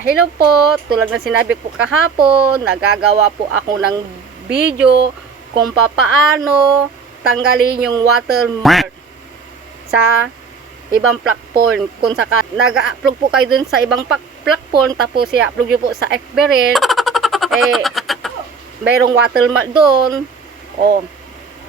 Hello po, tulad ng sinabi po kahapon, nagagawa po ako ng video kung papaano tanggalin yung watermark sa ibang platform. Kung saka nag-upload po kayo dun sa ibang platform, tapos i-upload nyo po sa FB rin, mayroong watermark dun.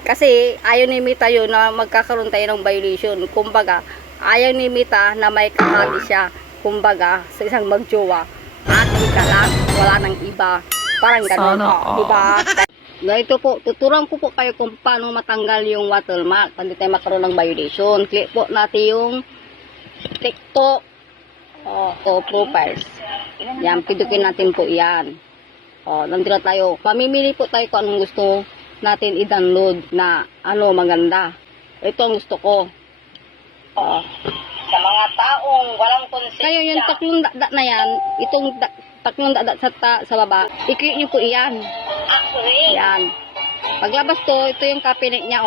Kasi ayaw ni Mita yun na magkakaroon tayo ng violation. Kumbaga, ayaw ni Mita na may kahali siya. Kumbaga, sa isang magjowa, ate ka lang, wala nang iba. Parang gano'n po, diba? Ganito po, tuturuan ko po kayo kung paano matanggal yung watermark. Hindi tayo makaroon ng violation. Click po natin yung TikTok profiles. Yan, pidukin natin po yan. Nandito tayo. Pamimili po tayo kung anong gusto natin i-download na maganda. Ito ang gusto ko. Sa mga taong walang konsensya. Ngayon, yung tatlong dada na yan, itong tatlong dada sa baba, i-click nyo po iyan. Yan. Paglabas to, ito yung kapinik niya,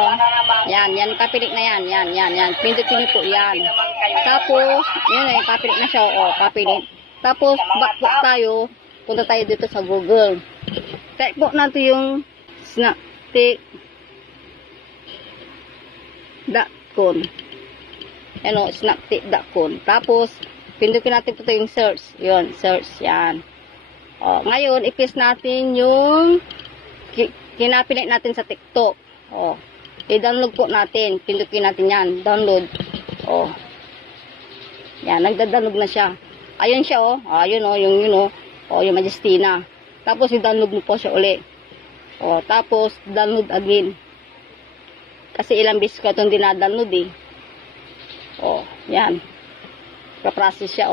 Yan, yung kapinik na yan. Yan. Pindutin nyo po iyan. Tapos, yun yung kapinik na siya, kapinik. Tapos, back po tayo, punta tayo dito sa Google. Type po natin yung snaptik.com. Snaptik.com. Tapos, pindutin natin ito yung search. Yun, search. Yan. Ngayon, i-paste natin yung kinapinik natin sa TikTok. I-download po natin. Pindutin natin yan. Download. Yan, nagda-download na siya. Ayun siya, Ayun, yung Majestina. Tapos, i-download mo po siya uli. Tapos, download again. Kasi ilang beses ko itong dinadownload, yan. Ka-process siya,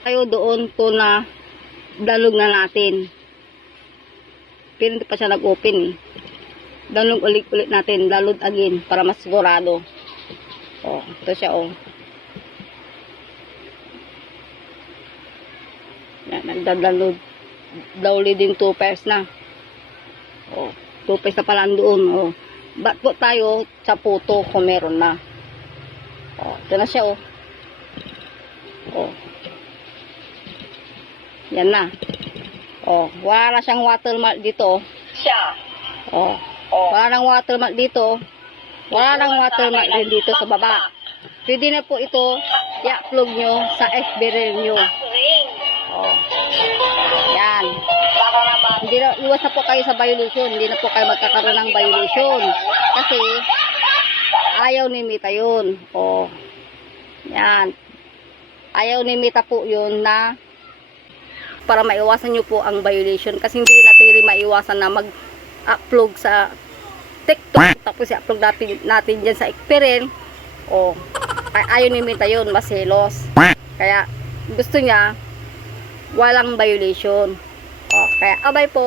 Kayo doon to na download na natin. Pero hindi pa siya nag-open, Download ulit natin. Download again para mas sigurado. Ito siya, Yan, nagda-download. Download din 2 pairs na. 2 pairs na pala doon, Ba't po tayo sa photo kung meron na. Ito na siya, Yan na. Wala na siyang watermark dito, Siya. Wala nang watermark dito. Wala nang watermark din dito sa baba. Pwede na po ito i-upload nyo sa FB nyo. Yan. Hindi na, iwas na po kayo sa violation. Hindi na po kayo magkakaroon ng violation. Kasi, ayaw ni Mita yun. Yan. Ayaw ni Mita po yun na para maiwasan nyo po ang violation. Kasi hindi natin maiwasan na mag-upload sa TikTok. Tapos i-upload natin dyan sa Xperen. Ayaw ni Mita yun. Maselos. Kaya, gusto niya walang violation. Kaya abay po.